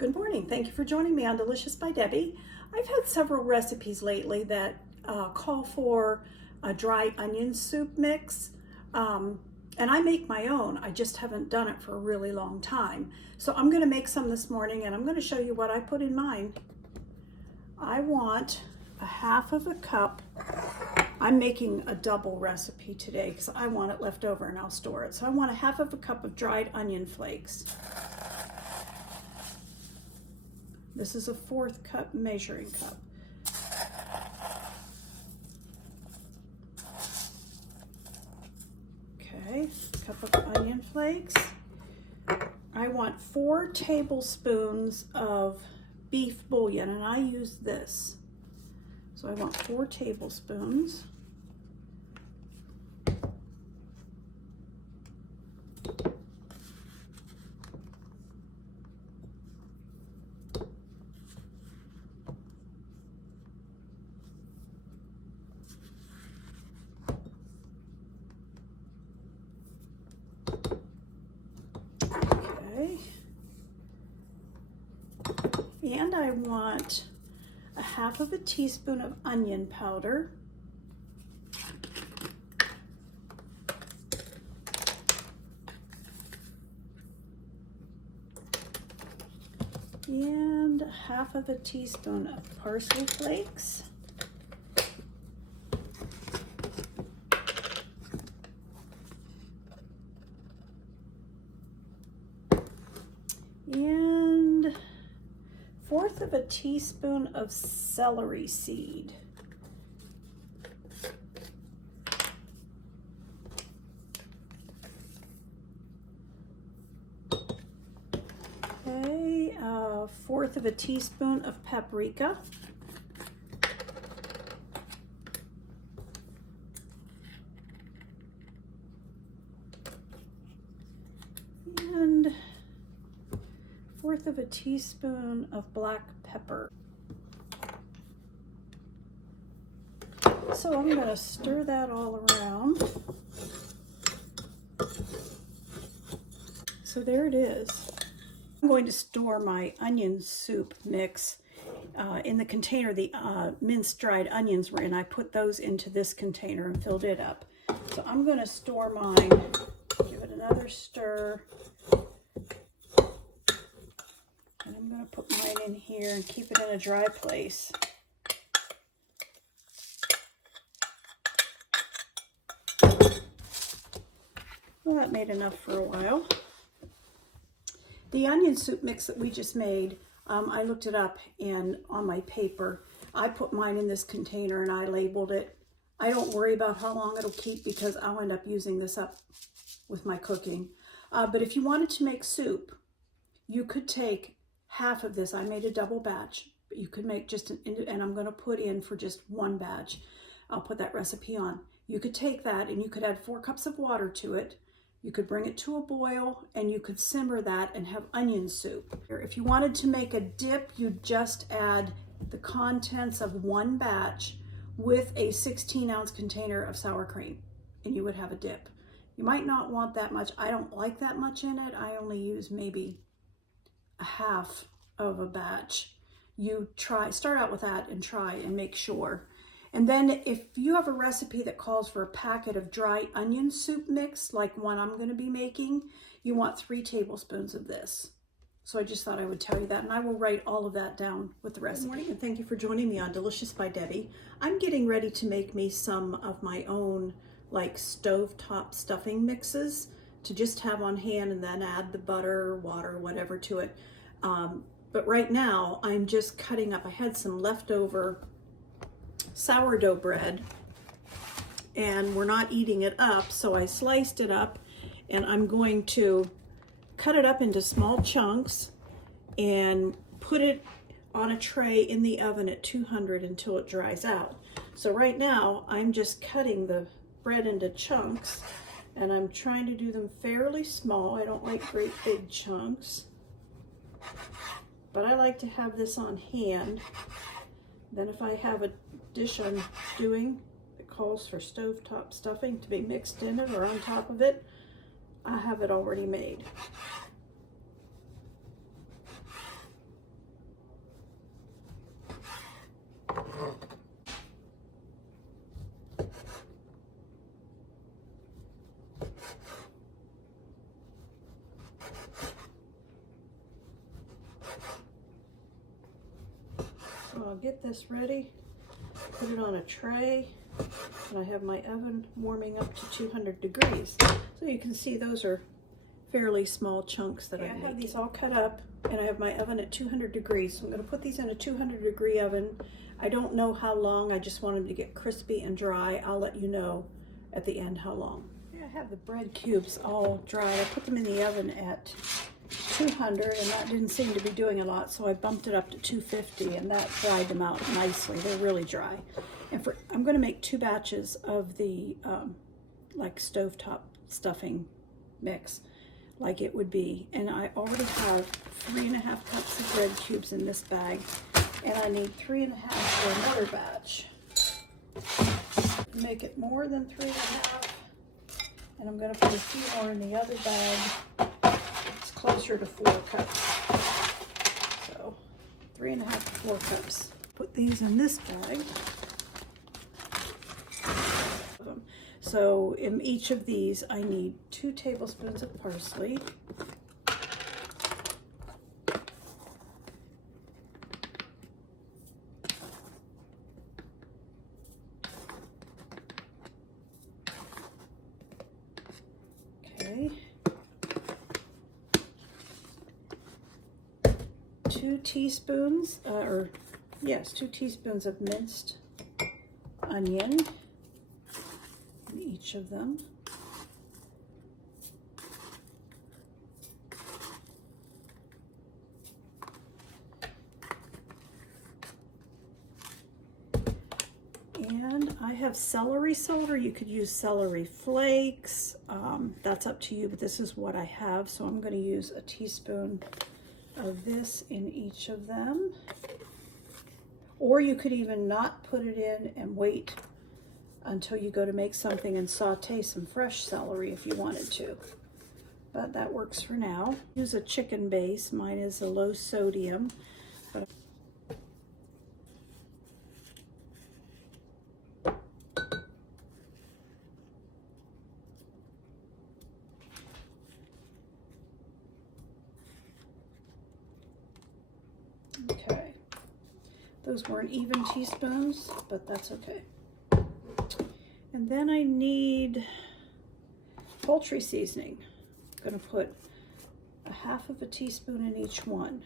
Good morning. Thank you for joining me on Delicious by Debbie. I've had several recipes lately that call for a dry onion soup mix, and I make my own. I just haven't done it for a really long time. So I'm going to make some this morning, and I'm going to show you what I put in mine. I want a half of a cup. I'm making a double recipe today because I want it left over and I'll store it. So I want a half of a cup of dried onion flakes. This is a 1/4 cup measuring cup. Okay, cup of onion flakes. I want 4 tablespoons of beef bouillon, and I use this. So I want 4 tablespoons. And I want a half of a teaspoon of onion powder. And a half of a teaspoon of parsley flakes. And 1/4 of a teaspoon of celery seed. Okay, 1/4 of a teaspoon of paprika. And 1/4 of a teaspoon of black pepper. So I'm going to stir that all around. So there it is. I'm going to store my onion soup mix in the container the minced dried onions were in. I put those into this container and filled it up. So I'm going to store mine, give it another stir. And I'm going to put mine in here and keep it in a dry place. Well, that made enough for a while. The onion soup mix that we just made, I looked it up, and on my paper, I put mine in this container and I labeled it. I don't worry about how long it'll keep because I'll end up using this up with my cooking. But if you wanted to make soup, you could take half of this. I made a double batch, but you could make just and I'm going to put in for just 1 batch. I'll put that recipe on. You could take that and you could add 4 cups of water to it. You could bring it to a boil and you could simmer that and have onion soup. If you wanted to make a dip, you'd just add the contents of 1 batch with a 16-ounce container of sour cream and you would have a dip. You might not want that much. I don't like that much in it. I only use maybe a half of a batch. You start out with that and try and make sure. And then if you have a recipe that calls for a packet of dry onion soup mix, like one I'm going to be making, you want 3 tablespoons of this. So I just thought I would tell you that, and I will write all of that down with the recipe. Good morning, and thank you for joining me on Delicious by Debbie. I'm getting ready to make me some of my own like stovetop stuffing mixes to just have on hand and then add the butter, water, whatever to it. But right now I'm just cutting up. I had some leftover sourdough bread and we're not eating it up, so I sliced it up and I'm going to cut it up into small chunks and put it on a tray in the oven at 200 until it dries out. So right now I'm just cutting the bread into chunks and I'm trying to do them fairly small. I don't like great big chunks, but I like to have this on hand. Then if I have a dish I'm doing that calls for stovetop stuffing to be mixed in it or on top of it, I have it already made. So I'll get this ready, put it on a tray, and I have my oven warming up to 200 degrees. So you can see those are fairly small chunks that I have these all cut up, and I have my oven at 200 degrees. So I'm going to put these in a 200-degree oven. I don't know how long, I just want them to get crispy and dry. I'll let you know at the end how long. I have the bread cubes all dried. I put them in the oven at 200, and that didn't seem to be doing a lot, so I bumped it up to 250, and that dried them out nicely. They're really dry. And I'm going to make 2 batches of the like stovetop stuffing mix, like it would be. And I already have 3.5 cups of bread cubes in this bag, and I need 3.5 for another batch. Make it more than 3.5, and I'm going to put a few more in the other bag. It's closer to 4 cups. So 3.5 to 4 cups. Put these in this bag. So in each of these, I need 2 tablespoons of parsley, okay, 2 teaspoons, 2 teaspoons of minced onion in each of them. And I have celery solder. You could use celery flakes. That's up to you, but this is what I have. So I'm going to use a teaspoon of this in each of them. Or you could even not put it in and wait until you go to make something and saute some fresh celery if you wanted to. But that works for now. Use a chicken base. Mine is a low sodium. Okay. Those weren't even teaspoons, but that's okay. And then I need poultry seasoning. I'm going to put 1/2 teaspoon in each one.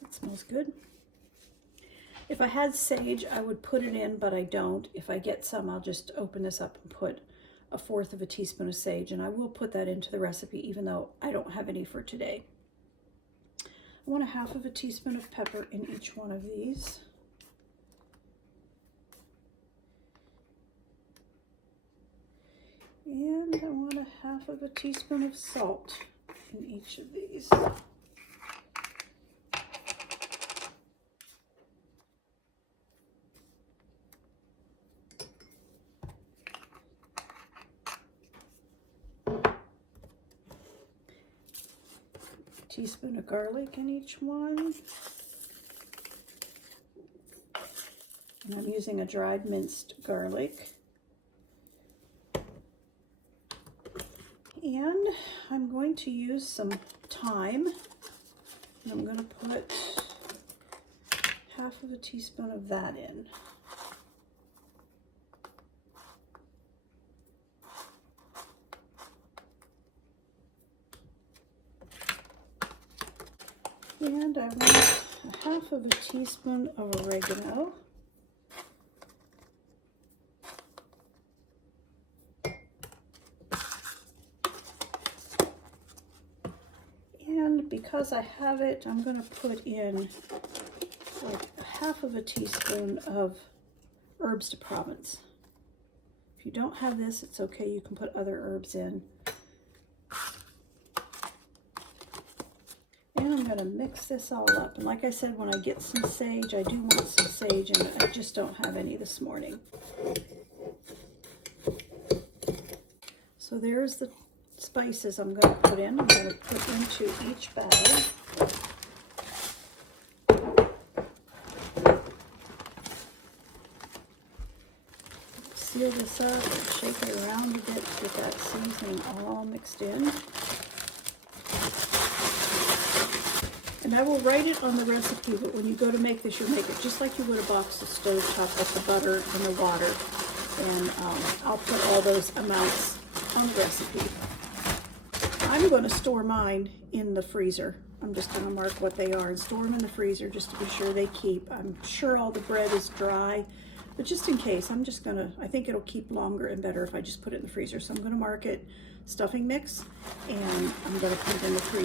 That smells good. If I had sage, I would put it in, but I don't. If I get some, I'll just open this up and put 1/4 teaspoon of sage, and I will put that into the recipe even though I don't have any for today. I want 1/2 teaspoon of pepper in each one of these. And I want 1/2 teaspoon of salt in each of these. Teaspoon of garlic in each one. And I'm using a dried minced garlic. And I'm going to use some thyme. And I'm going to put 1/2 teaspoon of that in. And I want 1/2 teaspoon of oregano. And because I have it, I'm going to put in like 1/2 teaspoon of herbs de Provence. If you don't have this, it's okay. You can put other herbs in. And I'm going to mix this all up. And like I said, when I get some sage, I do want some sage, and I just don't have any this morning. So there's the spices I'm going to put in. I'm going to put into each bag. seal this up and shake it around a bit to get that seasoning all mixed in. And I will write it on the recipe, but when you go to make this, you'll make it just like you would a box of stovetop with the butter and the water. And I'll put all those amounts on the recipe. I'm going to store mine in the freezer. I'm just going to mark what they are and store them in the freezer just to be sure they keep. I'm sure all the bread is dry, but just in case, I think it'll keep longer and better if I just put it in the freezer. So I'm going to mark it stuffing mix, and I'm going to put it in the freezer.